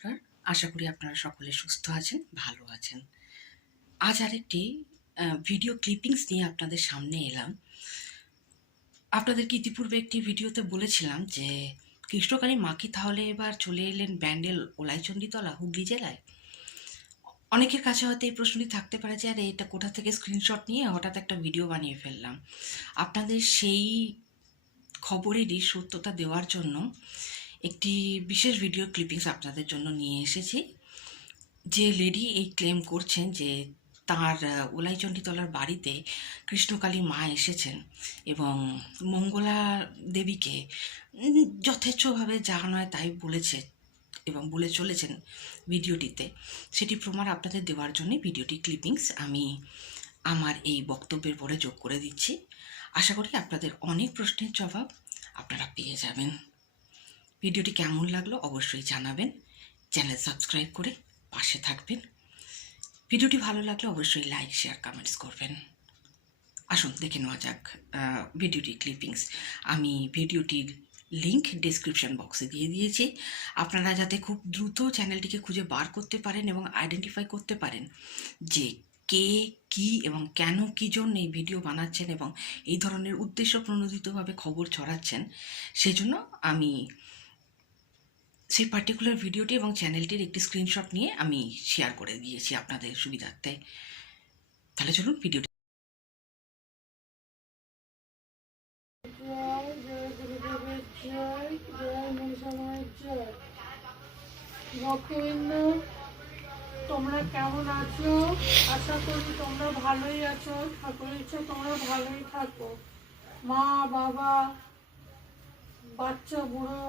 নমস্কার। আশা করি আপনারা সকলে সুস্থ আছেন, ভালো আছেন। আজ আরেকটি ভিডিও ক্লিপিংস নিয়ে আপনাদের সামনে এলাম। আপনাদেরকে ইতিপূর্বে একটি ভিডিওতে বলেছিলাম যে কৃষ্ণকালী মা কি তাহলে এবার চলে এলেন ব্যান্ডেল ওলাইচণ্ডীতলা, হুগলি জেলায়? অনেকের কাছে হয়তো এই প্রশ্নটি থাকতে পারে যে আরে এটা কোথা থেকে স্ক্রিনশট নিয়ে হঠাৎ একটা ভিডিও বানিয়ে ফেললাম। আপনাদের সেই খবরেরই সত্যতা দেওয়ার জন্য একটি বিশেষ ভিডিও ক্লিপিংস আপনাদের জন্য নিয়ে এসেছি। যে লেডি এই ক্লেম করছেন যে তার ওলাইচণ্ডীতলার বাড়িতে কৃষ্ণকালী মা এসেছেন এবং মঙ্গলা দেবীকে যথেচ্ছভাবে যা নয় তাই বলেছে এবং বলে চলেছেন ভিডিওটিতে, সেটি প্রমাণ আপনাদের দেওয়ার জন্য ভিডিওটি ক্লিপিংস আমি আমার এই বক্তব্যের পরে যোগ করে দিচ্ছি। আশা করি আপনাদের অনেক প্রশ্নের জবাব আপনারা পেয়ে যাবেন। ভিডিওটি কেমন লাগলো অবশ্যই জানাবেন। চ্যানেল সাবস্ক্রাইব করে পাশে থাকবেন। ভিডিওটি ভালো লাগলে অবশ্যই লাইক, শেয়ার, কমেন্টস করবেন। আসুন দেখে নেওয়া যাক ভিডিওটি ক্লিপিংস। আমি ভিডিওটির লিংক ডেসক্রিপশন বক্সে দিয়ে দিয়েছি। আপনারা যাতে খুব দ্রুত চ্যানেলটিকে খুঁজে বার করতে পারেন এবং আইডেন্টিফাই করতে পারেন যে কে কি এবং কেন কি জন্য এই ভিডিও বানাচ্ছেন এবং এই ধরনের উদ্দেশ্য প্রণোদিতভাবে খবর ছড়াচ্ছেন, সেজন্য আমি সেই পার্টিকুলার ভিডিওটি এবং চ্যানেলটির একটি স্ক্রিনশট নিয়ে আমি শেয়ার করে দিয়েছি আপনাদের সুবিধার্থে। তাহলে চলুন ভিডিওটি। ভক্তবৃন্দ, তোমরা কেমন আছো? আশা করি তোমরা ভালোই আছো। ঠাকুরের ইচ্ছা তোমরা ভালোই থাকো। মা, বাবা, বাচ্চা, বুড়ো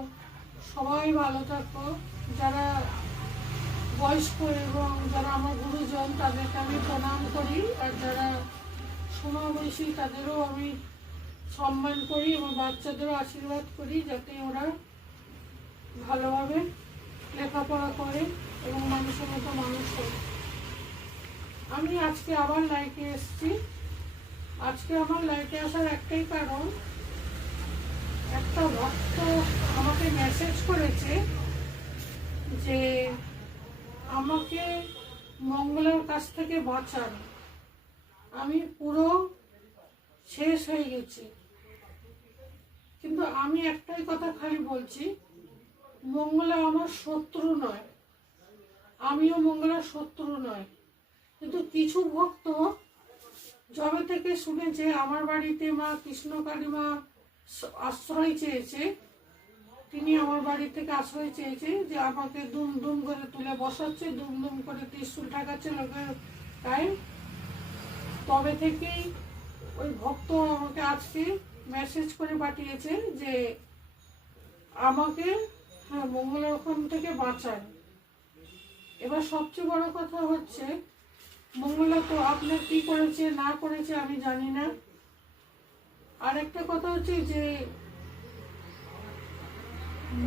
সবাই ভালো থাকো। যারা বয়স্ক এবং যারা আমার গুরুজন তাদেরকে আমি প্রণাম করি, আর যারা সমবয়সী তাদেরও আমি সম্মান করি এবং বাচ্চাদেরও আশীর্বাদ করি যাতে ওরা ভালোভাবে লেখাপড়া করে এবং মানুষের মতো মানুষ হয়। আমি আজকে আবার লাইভে এসেছি। আজকে আমার লাইভে আসার একটাই কারণ, একটা ভক্ত আমাকে মেসেজ করেছে যে আমাকে মঙ্গলার কাছ থেকে বাঁচান, আমি পুরো শেষ হয়ে গেছি। কিন্তু আমি একটাই কথা খালি বলছি, মঙ্গলা আমার শত্রু নয়, আমিও মঙ্গলার শত্রু নয়। কিন্তু কিছু ভক্ত যবে থেকে শুনেছে আমার বাড়িতে মা কৃষ্ণকালী মা আশ্রয় চেয়েছে, তিনি আমার বাড়ি থেকে আশ্রয় চেয়েছে, যে আমাকে দুম দুম করে তুলে বসাচ্ছে, দুম দুম করে ত্রিশূল ঠেকাচ্ছে লোকের গায়ে, তবে থেকেই ওই ভক্ত আমাকে আজকে মেসেজ করে পাঠিয়েছে যে আমাকে মঙ্গলার ওখান থেকে বাঁচান। এবার সবচেয়ে বড় কথা হচ্ছে, মঙ্গলা তো আপনার কি করেছে না করেছে আমি জানি না। আর একটা কথা হচ্ছে যে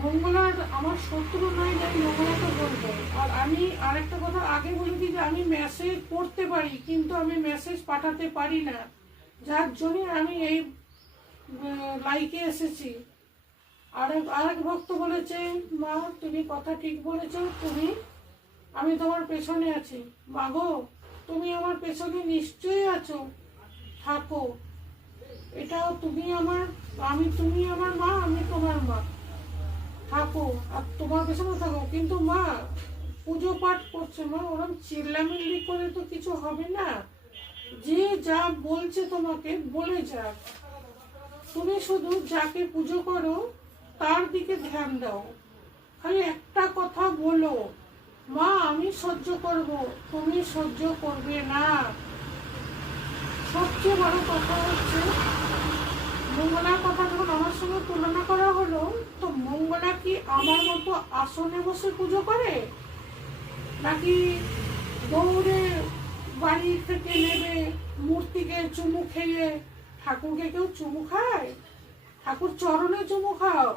মঙ্গলার আমার শত্রু নয়, যে মঙ্গলাকে বলবো। আর আমি আরেকটা কথা আগে বলে দিই যে আমি মেসেজ পড়তে পারি কিন্তু আমি মেসেজ পাঠাতে পারি না, যার জন্য আমি এই লাইকে এসেছি। আরেক ভক্ত বলেছে, মা তুমি কথা ঠিক বলেছ, আমি তোমার পেছনে আছি। মা গো, তুমি আমার পেছনে নিশ্চয়ই আছো, থাকো। এটাও তুমি আমার মা, আমি তোমার মা, থাকো আর তোমার পেছনে থাকো। কিন্তু মা পুজো পাঠ করছে, মা ওরকম চিল্লামিল্লি করে তো কিছু হবে না, যে যা বলছে তোমাকে বলে যাক। তুমি শুধু যাকে পুজো করো তার দিকে ধ্যান দাও, খালি একটা কথা বলো, মা আমি সহ্য করব, তুমি সহ্য করবে না। সবচেয়ে বড় কথা হচ্ছে, মঙ্গলার কথা যখন আমার সঙ্গে তুলনা করা হলো, তো মঙ্গলা কি আমার মতো আসনে বসে পুজো করে, নাকি দৌড়ে বাড়ি থেকে নেবে মূর্তিকে চুমু খেয়ে? ঠাকুরকে কেউ চুমু খায়? ঠাকুর চরণে চুমু খাও,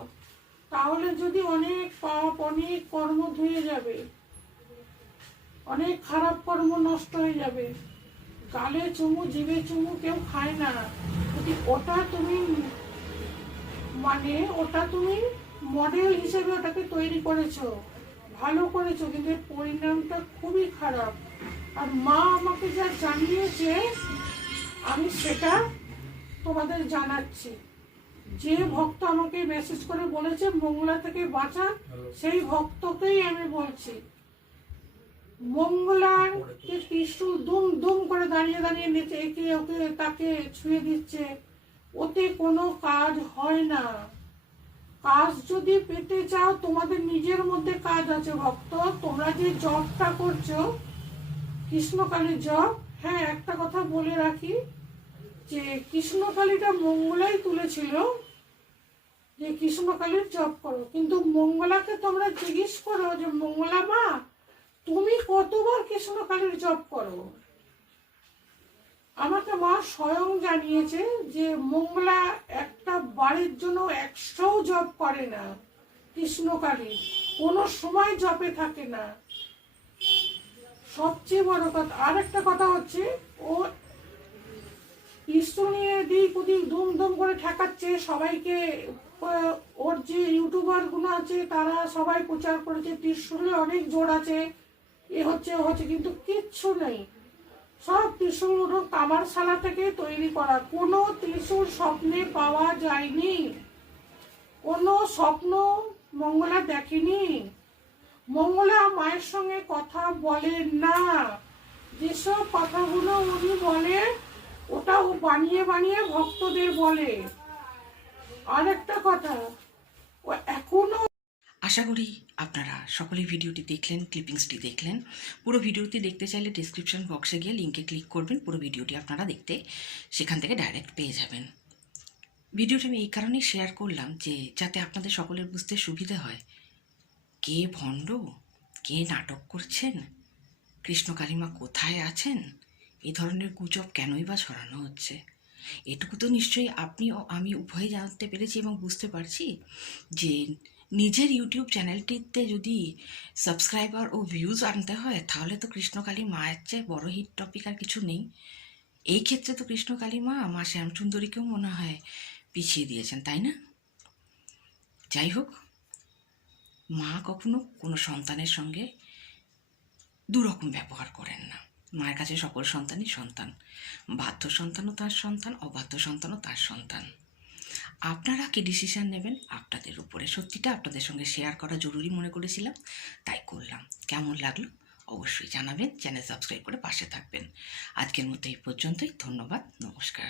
তাহলে যদি অনেক পাপ, অনেক কর্ম ধুয়ে যাবে, অনেক খারাপ কর্ম নষ্ট হয়ে যাবে। গালে চুমু, জিভে চুমু কেউ খায় না। যদি ওটা তুমি ওটা তুমি মডেল হিসেবে ওটাকে তৈরি করেছো, ভালো করেছো, কিন্তু এর পরিণামটা খুবই খারাপ। আর মা আমাকে যা জানিয়েছে আমি সেটা তোমাদের জানাচ্ছি। যে ভক্ত আমাকে মেসেজ করে বলেছে মঙ্গলা থেকে বাঁচান, সেই ভক্তকেই আমি বলছি, মঙ্গলার কে ত্রিশূল দুম দুম করে দাঁড়িয়ে দাঁড়িয়ে নেচে একে ওকে তাকে ছুঁয়ে দিচ্ছে, ওতে কোনো কাজ হয় না। কাজ যদি পেতে চাও তোমাদের নিজের মধ্যে কাজ আছে ভক্ত। তোমরা যে জবটা করছো কৃষ্ণকালীর জব, হ্যাঁ একটা কথা বলে রাখি যে কৃষ্ণকালীটা মঙ্গলাই তুলেছিল যে কৃষ্ণকালীর জব করো, কিন্তু মঙ্গলাকে তোমরা জিজ্ঞেস করো যে মঙ্গলা মা তুমি কতবার কৃষ্ণকালীর জব করো। আমাকে মা স্বয়ং জানিয়েছে যে মঙ্গলা একটা বাড়ির জন্য 100 জব করে না, কৃষ্ণকালী কোনো সময় জবে থাকে না। সবচেয়ে বড় কথা আর একটা কথা হচ্ছে, ও পিস্তল নিয়ে দিক ওদিক দুম দুম করে ঠেকাচ্ছে সবাইকে। ওর যে ইউটিউবার গুলো আছে তারা সবাই প্রচার করেছে ত্রিশূলে অনেক জোর আছে, এ হচ্ছে ও হচ্ছে, কিন্তু কিচ্ছু নেই। সব ত্রিশূল ওর কামারশালা থেকে তৈরি করা, কোনো ত্রিশূল স্বপ্নে পাওয়া যায়নি, কোনো স্বপ্ন মঙ্গলা দেখেনি। মঙ্গলা মায়ের সঙ্গে কথা বলেন না, যেসব কথাগুলো উনি বলেন ওটা ও বানিয়ে বানিয়ে ভক্তদের বলে। আর একটা কথা, ও এখনো আশা করি আপনারা সকলেই ভিডিওটি দেখলেন, ক্লিপিংসটি দেখলেন। পুরো ভিডিওটি দেখতে চাইলে ডিসক্রিপশন বক্সে গিয়ে লিঙ্কে ক্লিক করবেন, পুরো ভিডিওটি আপনারা দেখতে সেখান থেকে ডাইরেক্ট পেয়ে যাবেন। ভিডিওটি আমি এই কারণেই শেয়ার করলাম যে যাতে আপনাদের সকলের বুঝতে সুবিধে হয় কে ভণ্ড, কে নাটক করছেন, কৃষ্ণ কালিমা কোথায় আছেন, এই ধরনের গুজব কেনই বা ছড়ানো হচ্ছে। এটুকু তো নিশ্চয়ই আপনি ও আমি উভয়ে জানতে পেরেছি এবং বুঝতে পারছি যে নিজের ইউটিউব চ্যানেলটিতে যদি সাবস্ক্রাইবার ও ভিউজ আনতে হয় তাহলে তো কৃষ্ণকালী মায়ের চেয়ে বড় হিট টপিক আর কিছু নেই। এই ক্ষেত্রে তো কৃষ্ণকালী মা শ্যামসুন্দরীকেও মনে হয় পিছিয়ে দিয়েছেন, তাই না? যাই হোক, মা কখনো কোনো সন্তানের সঙ্গে দুরকম ব্যবহার করেন না। মায়ের কাছে সকল সন্তানই সন্তান, বাধ্য সন্তানও তার সন্তান, অবাধ্য সন্তানও তার সন্তান। আপনারা কি ডিসিশন নেবেন আপনাদের উপরে। সত্যিটা আপনাদের সঙ্গে শেয়ার করা জরুরি মনে করেছিলাম, তাই করলাম। কেমন লাগলো অবশ্যই জানাবেন, চ্যানেল সাবস্ক্রাইব করে পাশে থাকবেন। আজকের মতো এই পর্যন্তই, ধন্যবাদ, নমস্কার।